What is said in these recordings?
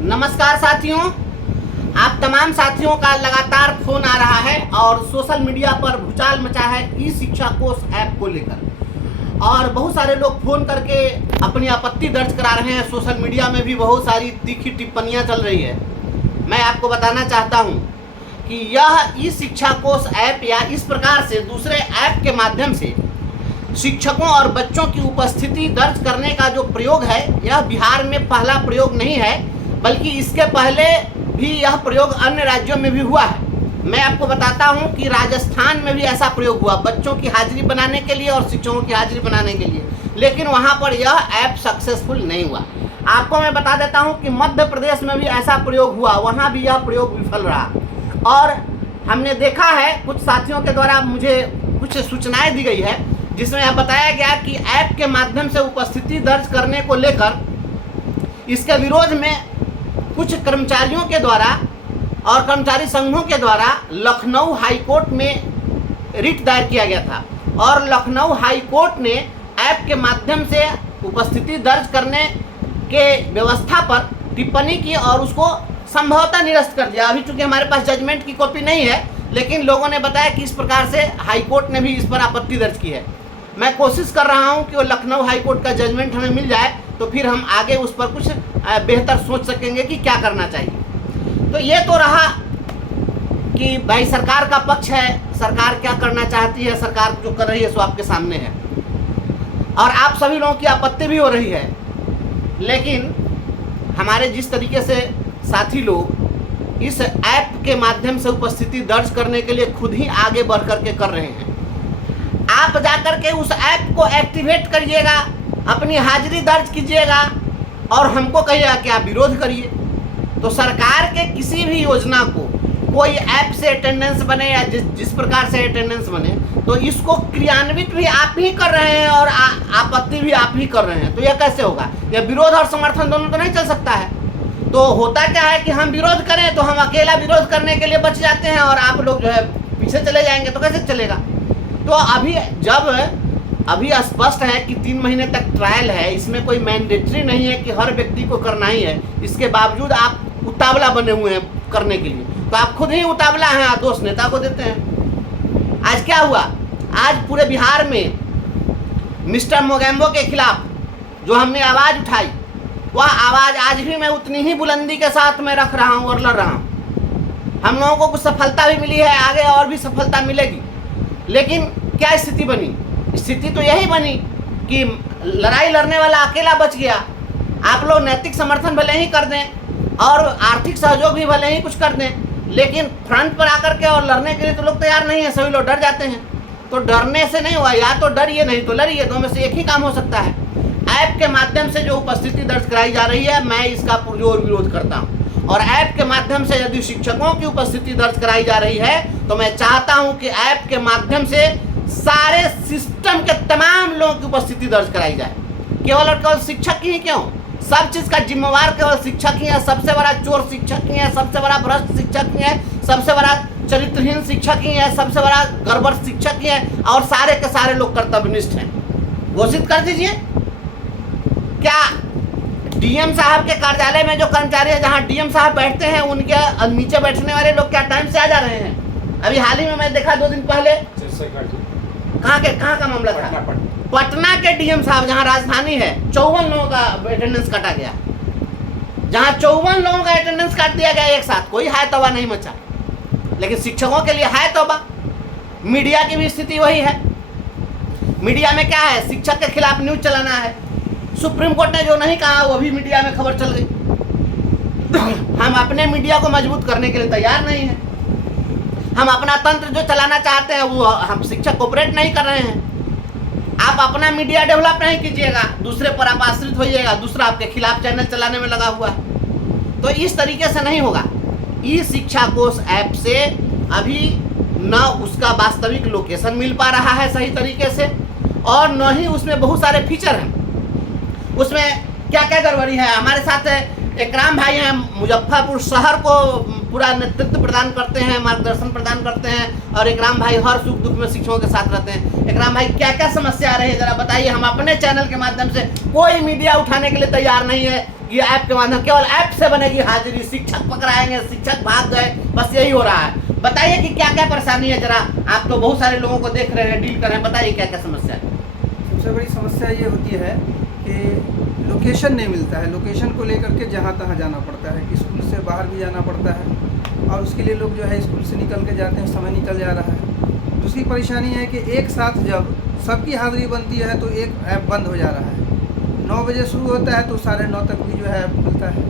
नमस्कार साथियों, आप तमाम साथियों का लगातार फोन आ रहा है और सोशल मीडिया पर भूचाल मचा है ई शिक्षा कोष ऐप को लेकर। और बहुत सारे लोग फोन करके अपनी आपत्ति दर्ज करा रहे हैं। सोशल मीडिया में भी बहुत सारी तीखी टिप्पणियां चल रही है। मैं आपको बताना चाहता हूं कि यह ई शिक्षा कोष ऐप या इस प्रकार से दूसरे ऐप के माध्यम से शिक्षकों और बच्चों की उपस्थिति दर्ज करने का जो प्रयोग है, यह बिहार में पहला प्रयोग नहीं है, बल्कि इसके पहले भी यह प्रयोग अन्य राज्यों में भी हुआ है। मैं आपको बताता हूं कि राजस्थान में भी ऐसा प्रयोग हुआ, बच्चों की हाजिरी बनाने के लिए और शिक्षकों की हाजिरी बनाने के लिए, लेकिन वहां पर यह ऐप सक्सेसफुल नहीं हुआ। आपको मैं बता देता हूं कि मध्य प्रदेश में भी ऐसा प्रयोग हुआ, वहां भी यह प्रयोग विफल रहा। और हमने देखा है, कुछ साथियों के द्वारा मुझे कुछ सूचनाएं दी गई है जिसमें यह बताया गया कि ऐप के माध्यम से उपस्थिति दर्ज करने को लेकर इसके विरोध में कुछ कर्मचारियों के द्वारा और कर्मचारी संघों के द्वारा लखनऊ हाईकोर्ट में रिट दायर किया गया था और लखनऊ हाईकोर्ट ने ऐप के माध्यम से उपस्थिति दर्ज करने के व्यवस्था पर टिप्पणी की और उसको संभवतः निरस्त कर दिया। अभी चूंकि हमारे पास जजमेंट की कॉपी नहीं है, लेकिन लोगों ने बताया कि इस प्रकार से हाईकोर्ट ने भी इस पर आपत्ति दर्ज की है। मैं कोशिश कर रहा हूं कि वो लखनऊ हाईकोर्ट का जजमेंट हमें मिल जाए तो फिर हम आगे उस पर कुछ बेहतर सोच सकेंगे कि क्या करना चाहिए। तो ये तो रहा कि भाई सरकार का पक्ष है, सरकार क्या करना चाहती है, सरकार जो कर रही है सो आपके सामने है और आप सभी लोगों की आपत्ति भी हो रही है। लेकिन हमारे जिस तरीके से साथी लोग इस ऐप के माध्यम से उपस्थिति दर्ज करने के लिए खुद ही आगे बढ़ करके कर रहे हैं, आप जाकर के उस ऐप को एक्टिवेट करिएगा, अपनी हाजिरी दर्ज कीजिएगा और हमको कहिएगा कि आप विरोध करिए। तो सरकार के किसी भी योजना को कोई ऐप से अटेंडेंस बने या जिस प्रकार से अटेंडेंस बने, तो इसको क्रियान्वित भी आप ही कर रहे हैं और आपत्ति भी आप ही कर रहे हैं। तो यह कैसे होगा? यह विरोध और समर्थन दोनों तो नहीं चल सकता है। तो होता क्या है कि हम विरोध करें तो हम अकेला विरोध करने के लिए बच जाते हैं और आप लोग जो है पीछे चले जाएंगे, तो कैसे चलेगा? तो अभी स्पष्ट है कि 3 महीने तक ट्रायल है, इसमें कोई मैंडेटरी नहीं है कि हर व्यक्ति को करना ही है। इसके बावजूद आप उतावला बने हुए हैं करने के लिए, तो आप खुद ही उतावला हैं, आप दोष नेता को देते हैं। आज क्या हुआ? आज पूरे बिहार में मिस्टर मोगेम्बो के खिलाफ जो हमने आवाज़ उठाई, वह आवाज़ आज भी मैं उतनी ही बुलंदी के साथ में रख रहा हूँ और लड़ रहा हूँ। हम लोगों को कुछ सफलता भी मिली है, आगे और भी सफलता मिलेगी। लेकिन क्या स्थिति बनी? स्थिति तो यही बनी कि लड़ाई लड़ने वाला अकेला बच गया। आप लोग नैतिक समर्थन भले ही कर दें और आर्थिक सहयोग भी भले ही कुछ कर दें, लेकिन फ्रंट पर आकर के और लड़ने के लिए तो लोग तैयार नहीं है, सभी लोग डर जाते हैं। तो डरने से नहीं हुआ, या तो डरिए नहीं तो लड़िए, दो में से एक ही काम हो सकता है। ऐप के माध्यम से जो उपस्थिति दर्ज कराई जा रही है, मैं इसका पुरजोर विरोध करता हूँ। और ऐप के माध्यम से यदि शिक्षकों की उपस्थिति दर्ज कराई जा रही है, तो मैं चाहता हूं कि ऐप के माध्यम से सारे सिस्टम के तमाम लोगों की उपस्थिति दर्ज कराई जाए। केवल और केवल शिक्षक ही क्यों, सब चीज का जिम्मेवार केवल शिक्षक ही है। सबसे बड़ा चोर शिक्षक ही है, सबसे बड़ा भ्रष्ट शिक्षक ही है, सबसे बड़ा चरित्रहीन शिक्षक ही है, सबसे बड़ा गड़बड़ शिक्षक ही है, और सारे के सारे लोग कर्तव्यनिष्ठ हैं। घोषित कर दीजिए। क्या डीएम साहब के कार्यालय में जो कर्मचारी है, जहां डीएम साहब बैठते हैं, उनके नीचे बैठने वाले लोग क्या टाइम से आ जा रहे हैं? अभी हाल ही में मैं देखा 2 दिन पहले, कहाँ का मामला था? पटना के डीएम साहब, जहां राजधानी है, 54 लोगों का अटेंडेंस काटा गया। जहां 54 लोगों का अटेंडेंस काट दिया गया एक साथ, कोई हाय तौबा नहीं मचा। लेकिन शिक्षकों के लिए हाय तौबा। मीडिया की भी स्थिति वही है। मीडिया में क्या है? शिक्षक के खिलाफ न्यूज चलाना है। सुप्रीम कोर्ट ने जो नहीं कहा वो भी मीडिया में खबर चल गई। हम अपने मीडिया को मजबूत करने के लिए तैयार नहीं हैं। हम अपना तंत्र जो चलाना चाहते हैं वो हम शिक्षक कोऑपरेट नहीं कर रहे हैं। आप अपना मीडिया डेवलप नहीं कीजिएगा, दूसरे पर आप आश्रित होइएगा, दूसरा आपके खिलाफ चैनल चलाने में लगा हुआ है। तो इस तरीके से नहीं होगा। ई शिक्षा कोष ऐप से अभी न उसका वास्तविक लोकेशन मिल पा रहा है सही तरीके से, और न ही उसमें बहुत सारे फीचर हैं। उसमें क्या क्या गड़बड़ी है? हमारे साथ इकराम भाई हैं, मुजफ्फरपुर शहर को पूरा नेतृत्व प्रदान करते हैं, मार्गदर्शन प्रदान करते हैं, और इकराम भाई हर सुख दुख में शिक्षकों के साथ रहते हैं। इकराम भाई, क्या क्या समस्या आ रही है जरा बताइए। हम अपने चैनल के माध्यम से, कोई मीडिया उठाने के लिए तैयार नहीं है कि ऐप के माध्यम, केवल ऐप से बनेगी हाजिरी, शिक्षक पकड़ाएंगे, शिक्षक भाग गए, बस यही हो रहा है। बताइए कि क्या क्या परेशानी है, जरा आप तो बहुत सारे लोगों को देख रहे हैं, डील कर रहे हैं, बताइए क्या क्या समस्या है। सबसे बड़ी समस्या ये होती है कि लोकेशन नहीं मिलता है। लोकेशन को लेकर के जहाँ तहाँ जाना पड़ता है, स्कूल से बाहर भी जाना पड़ता है और उसके लिए लोग जो है स्कूल से निकल के जाते हैं, समय निकल जा रहा है। दूसरी परेशानी है कि एक साथ जब सबकी हाजिरी बनती है तो एक ऐप बंद हो जा रहा है। 9 बजे शुरू होता है तो 9:30 तक भी जो है ऐप खुलता है।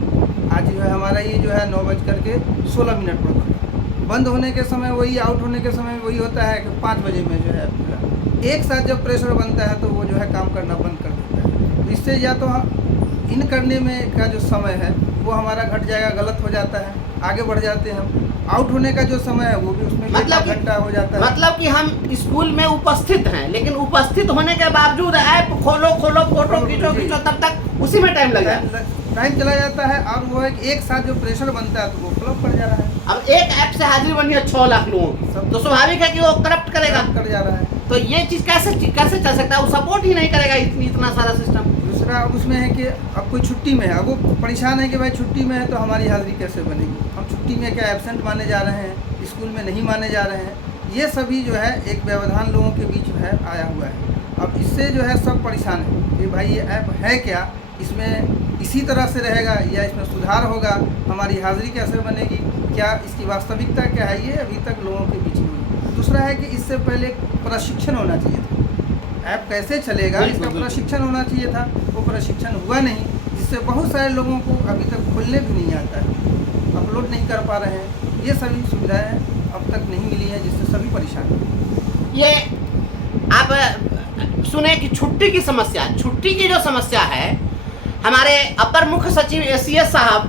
आज जो है हमारा ये जो है 9:16 पर बंद होने के समय वही, आउट होने के समय वही होता है कि 5 बजे में जो है ऐप खुला। एक साथ जब प्रेशर बनता है तो वो जो है काम करना बंद कर देता है। तो इससे या तो इन करने में का जो समय है वो हमारा घट जाएगा, गलत हो जाता है, आगे बढ़ जाते हैं हम। आउट होने का जो समय है वो भी उसमें मतलब घंटा हो जाता है। मतलब कि हम स्कूल में उपस्थित हैं, लेकिन उपस्थित होने के बावजूद ऐप खोलो फोटो खींचो तब तक उसी में टाइम लग जाता है, टाइम चला जाता है। और वो है कि एक साथ जो प्रेशर बनता है तो वो फ्लॉप कर जा रहा है। अब एक ऐप से हाजिरी बनी है 6 लाख लोगों की, तो स्वाभाविक है कि वो करप्ट करेगा, कर जा रहा है। तो ये चीज कैसे चल सकता है, वो सपोर्ट ही नहीं करेगा इतना सारा सिस्टम। दूसरा अब उसमें है कि अब कोई छुट्टी में है, अब वो परेशान है कि भाई छुट्टी में है तो हमारी हाजिरी कैसे बनेगी, हम छुट्टी में क्या एब्सेंट माने जा रहे हैं, स्कूल में नहीं माने जा रहे हैं। ये सभी जो है एक व्यवधान लोगों के बीच में है आया हुआ है। अब इससे जो है सब परेशान है कि भाई ये ऐप है क्या, इसमें इसी तरह से रहेगा या इसमें सुधार होगा, हमारी हाजिरी कैसे बनेगी, क्या इसकी वास्तविकता क्या है, ये अभी तक लोगों के बीच में। दूसरा है कि इससे पहले प्रशिक्षण होना चाहिए था, ऐप कैसे चलेगा इसका प्रशिक्षण होना चाहिए था, वो प्रशिक्षण हुआ नहीं, जिससे बहुत सारे लोगों को अभी तक खोलने भी नहीं आता है, अपलोड नहीं कर पा रहे हैं। ये सभी सुविधाएं अब तक नहीं मिली हैं, जिससे सभी परेशान हैं। ये आप सुने कि छुट्टी की समस्या, छुट्टी की जो समस्या है, हमारे अपर मुख्य सचिव ACS साहब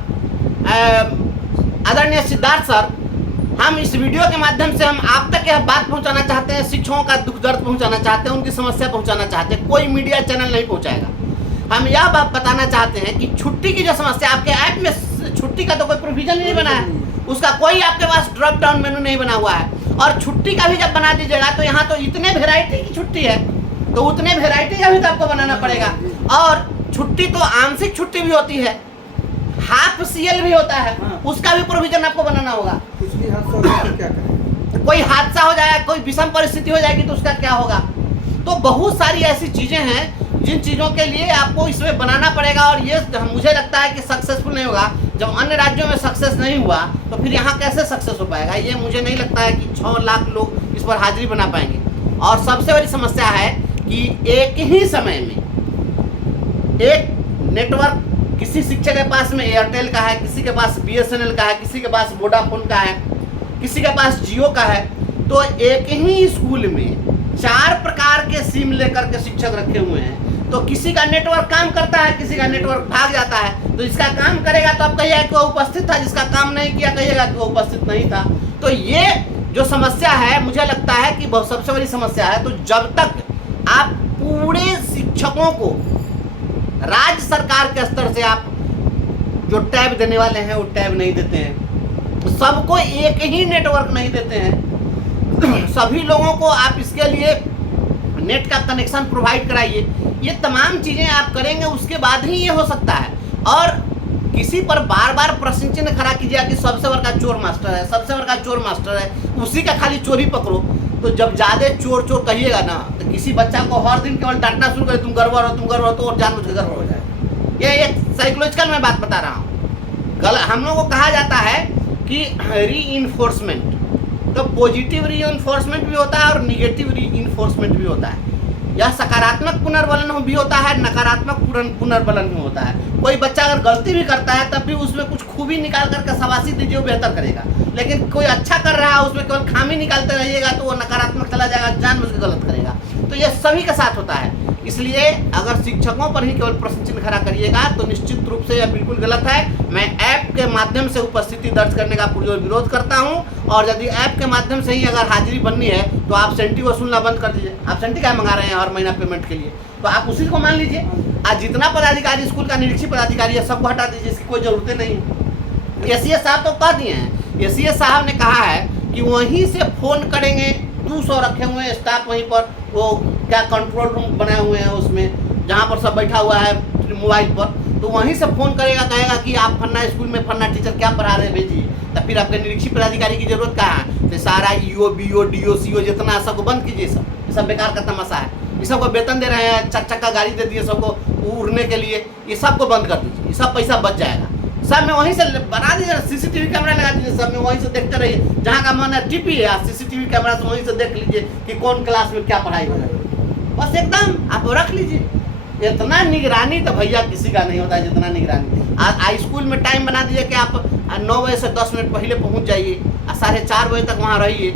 आदरणीय सिद्धार्थ सर, हम इस वीडियो के माध्यम से हम आप तक यह बात पहुंचाना चाहते हैं, शिक्षकों का दुख दर्द पहुंचाना चाहते हैं, उनकी समस्या पहुंचाना चाहते हैं, कोई मीडिया चैनल नहीं पहुंचाएगा। हम यह बात बताना चाहते हैं कि छुट्टी की जो समस्या, आपके ऐप में छुट्टी का तो कोई प्रोविजन नहीं बना है, उसका कोई आपके पास ड्रॉप डाउन मेनू नहीं बना हुआ है। और छुट्टी का भी जब बना दीजिएगा तो यहाँ तो इतने वेराइटी की छुट्टी है, तो उतने वेराइटी का भी तो आपको बनाना पड़ेगा। और छुट्टी तो आंशिक छुट्टी भी होती है, हाफ CL भी होता है, उसका भी प्रोविजन आपको बनाना होगा। कुछ भी हादसा हो जाए तो क्या करें, कोई हादसा हो जाएगा, कोई विषम परिस्थिति हो जाएगी तो उसका क्या होगा। तो बहुत सारी ऐसी चीजें हैं जिन चीजों के लिए आपको इसमें बनाना पड़ेगा, और ये मुझे लगता है कि सक्सेसफुल नहीं होगा। जब अन्य राज्यों में सक्सेस नहीं हुआ तो फिर यहाँ कैसे सक्सेस हो पाएगा। ये मुझे नहीं लगता है कि 6 लाख लोग इस पर हाजिरी बना पाएंगे। और सबसे बड़ी समस्या है कि एक ही समय में एक नेटवर्क, किसी शिक्षक के पास में एयरटेल का है, किसी के पास BSNL का है, किसी के पास वोडाफोन का है, किसी के पास जियो का है, तो एक ही स्कूल में 4 प्रकार के सिम लेकर के शिक्षक रखे हुए हैं। तो किसी का नेटवर्क काम करता है, किसी का नेटवर्क भाग जाता है। तो जिसका काम करेगा तो आप कहिएगा कि वो उपस्थित था, जिसका काम नहीं किया कहिएगा कि वो उपस्थित नहीं था। तो ये जो समस्या है, मुझे लगता है कि बहुत सबसे बड़ी समस्या है। तो जब तक आप पूरे शिक्षकों को राज्य सरकार के स्तर से आप जो टैब देने वाले हैं वो टैब नहीं देते हैं, सबको एक ही नेटवर्क नहीं देते हैं, सभी लोगों को आप इसके लिए नेट का कनेक्शन प्रोवाइड कराइए। ये तमाम चीजें आप करेंगे, उसके बाद ही ये हो सकता है। और किसी पर बार बार प्रश्न चिन्ह खड़ा कीजिए कि सबसे बड़का चोर मास्टर है, सबसे बड़का चोर मास्टर है, उसी का खाली चोरी पकड़ो। तो जब ज्यादा चोर चोर कहिएगा ना, तो किसी बच्चा को हर दिन केवल डांटना शुरू करे, तुम गड़बड़ हो, तुम गड़बड़ हो, तो और जानबूझ के गड़बड़ हो जाए। ये एक साइकोलॉजिकल मैं बात बता रहा हूँ। हम लोगों को कहा जाता है कि री-इन्फोर्समेंट, तो पॉजिटिव री-इन्फोर्समेंट भी होता है और निगेटिव री-इन्फोर्समेंट भी होता है। यह सकारात्मक पुनर्बलन भी होता है, नकारात्मक पुनर्बलन भी होता है। कोई बच्चा अगर गलती भी करता है तब भी उसमें कुछ खूबी निकाल करके शाबाशी दीजिए, वो बेहतर करेगा। लेकिन कोई अच्छा कर रहा है, उसमें केवल खामी निकालते रहिएगा तो वो नकारात्मक चला जाएगा, जानबूझ के गलत करेगा। तो ये सभी के साथ होता है। इसलिए अगर शिक्षकों पर ही केवल प्रश्न चिन्ह खड़ा करिएगा तो निश्चित रूप से यह बिल्कुल गलत है। मैं ऐप के माध्यम से उपस्थिति दर्ज करने का पुरजोर विरोध करता हूं। और यदि ऐप के माध्यम से ही अगर हाजिरी बननी है तो आप सेंटी वसूलना बंद कर दीजिए। आप सेंटी क्या मंगा रहे हैं हर महीना पेमेंट के लिए, तो आप उसी को मान लीजिए। आज जितना पदाधिकारी स्कूल का निरीक्षक पदाधिकारी है सबको हटा दीजिए, इसकी कोई जरूरत नहीं है। ACS साहब तो कह दिए हैं, ACS साहब ने कहा है कि वहीं से फोन करेंगे, 200 रखे हुए हैं स्टाफ वहीं पर, वो क्या कंट्रोल रूम बनाए हुए हैं उसमें, जहाँ पर सब बैठा हुआ है मोबाइल पर, तो वहीं से फोन करेगा, कहेगा कि आप फन्ना स्कूल में फन्ना टीचर क्या पढ़ा रहे हैं, भेजिए। तो फिर आपके निरीक्षी पदाधिकारी की जरूरत कहाँ है? तो सारा ईओ बीओ डीओ सीओ जितना सबको बंद कीजिए, ये सब बेकार का तमाशा है। ये सबको वेतन दे रहे हैं, 4 चक्का गाड़ी दे दिए सबको उड़ने के लिए, ये सबको बंद कर दीजिए, ये सब पैसा बच जाएगा। सब में वहीं से बना दीजिए, सीसीटीवी कैमरा लगा दीजिए, सब में वहीं से देखते रहिए, जहाँ का मन है टीपी है, सीसीटीवी कैमरा से वहीं से देख लीजिए कि कौन क्लास में क्या पढ़ाई हो रहा है। बस एकदम आप रख लीजिए। इतना निगरानी तो भैया किसी का नहीं होता है जितना निगरानी। स्कूल में टाइम बना दीजिए कि आप 9 बजे से 10 मिनट पहले पहुंच जाइए और 4:30 बजे तक वहाँ रहिए।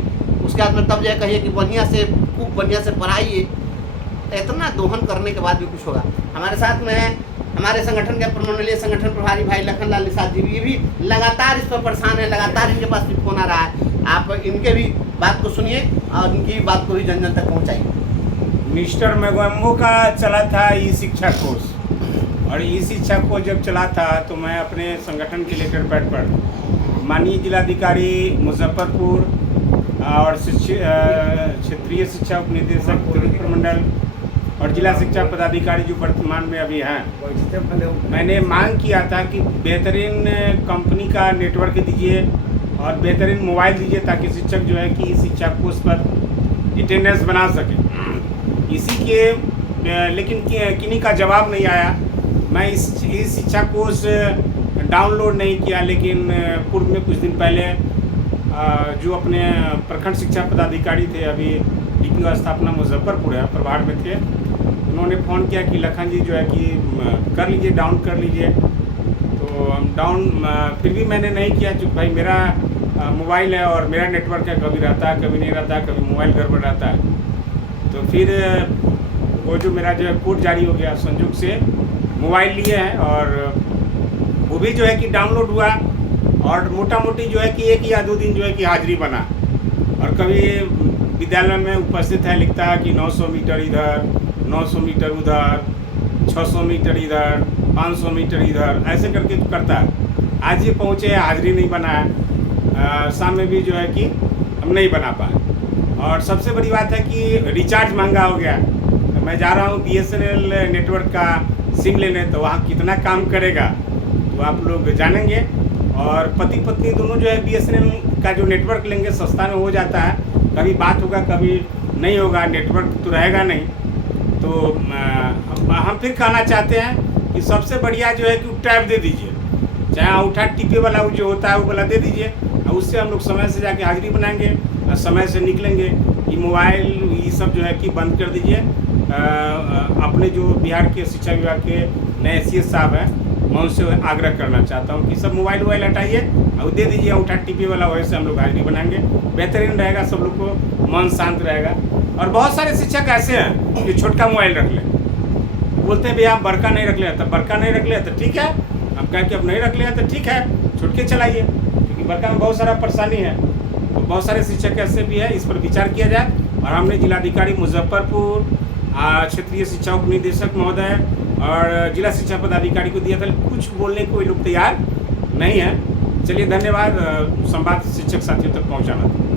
उसके बाद में तब जाए कहिए कि बढ़िया से खूब बढ़िया से पढ़ाइए। इतना दोहन करने के बाद भी कुछ होगा। हमारे साथ में है हमारे संगठन के प्रमंडलीय संगठन प्रभारी भाई लखनलाल निषाद जी, ये भी लगातार इस पर परेशान है, लगातार इनके पास भी फोन आ रहा है। आप इनके भी बात को सुनिए और उनकी बात को भी जन जन तक पहुँचाइए। मिस्टर मैगोम्बो का चला था ई शिक्षा कोर्स, और ई शिक्षा कोर्स जब चला था तो मैं अपने संगठन के लेटर पैड पर माननीय जिलाधिकारी मुजफ्फरपुर और क्षेत्रीय शिक्षा उपनिदेशक प्रमंडल और जिला शिक्षा पदाधिकारी जो वर्तमान में अभी हैं, मैंने मांग किया था कि बेहतरीन कंपनी का नेटवर्क दीजिए और बेहतरीन मोबाइल दीजिए ताकि शिक्षक जो है कि शिक्षा कोर्स पर अटेंडेंस बना सके। इसी के लेकिन किन्हीं का जवाब नहीं आया। मैं इस शिक्षा कोर्स डाउनलोड नहीं किया, लेकिन पूर्व में कुछ दिन पहले जो अपने प्रखंड शिक्षा पदाधिकारी थे, अभी डीपीओ स्थापना मुजफ्फरपुर है प्रभार में थे, उन्होंने फ़ोन किया कि लखन जी जो है कि कर लीजिए, डाउन कर लीजिए। तो हम डाउन फिर भी मैंने नहीं किया क्योंकि भाई मेरा मोबाइल है और मेरा नेटवर्क है, कभी रहता है कभी नहीं रहता है, कभी मोबाइल गड़बड़ रहता है। तो फिर वो जो मेरा जो है कोड जारी हो गया, संयोग से मोबाइल लिए हैं और वो भी जो है कि डाउनलोड हुआ और मोटा मोटी जो है कि 1 या 2 दिन जो है कि हाजिरी बना। और कभी विद्यालय में उपस्थित है, लिखता है कि 900 मीटर इधर, 900 मीटर उधर, 600 मीटर इधर, 500 मीटर इधर, ऐसे करके करता है। आज ये पहुँचे, हाजिरी नहीं बना है, शाम में भी जो है कि हम नहीं बना पाए। और सबसे बड़ी बात है कि रिचार्ज महंगा हो गया। तो मैं जा रहा हूँ BSNL नेटवर्क का सिम लेने, तो वहाँ कितना काम करेगा तो आप लोग जानेंगे। और पति पत्नी दोनों जो है BSNL का जो नेटवर्क लेंगे सस्ता में हो जाता है, कभी बात होगा कभी नहीं होगा, नेटवर्क तो रहेगा नहीं। तो हम फिर कहना चाहते हैं कि सबसे बढ़िया जो है कि टैब दे दीजिए, चाहे अंगूठा टिपे वाला जो होता है वो वाला दे दीजिए, और उससे हम लोग समय से जाके हाजिरी बनाएंगे और समय से निकलेंगे। ये मोबाइल ये सब जो है कि बंद कर दीजिए। अपने जो बिहार के शिक्षा विभाग के नए CS साहब हैं, मैं उनसे आग्रह करना चाहता हूँ कि सब मोबाइल हटाइए और दे दीजिए अंगूठा टिपे वाला, वैसे हम लोग हाजिरी बनाएंगे, बेहतरीन रहेगा, सब लोग को मन शांत रहेगा। और बहुत सारे शिक्षक ऐसे हैं जो छोटका मोबाइल रख लें, बोलते हैं भैया आप बड़का नहीं रख ले, तो बड़का नहीं रख ले तो ठीक है, हम कहें कि अब नहीं रख ले तो ठीक है, छुटके चलाइए, क्योंकि बड़का में बहुत सारा परेशानी है। तो बहुत सारे शिक्षक ऐसे भी है, इस पर विचार किया जाए। और हमने जिलाधिकारी मुजफ्फरपुर, क्षेत्रीय शिक्षा उपनिदेशक महोदय और जिला शिक्षा पदाधिकारी को दिया था, कुछ बोलने को ये लोग तैयार नहीं है। चलिए धन्यवाद, संवाद शिक्षक साथियों तक पहुँचाना था।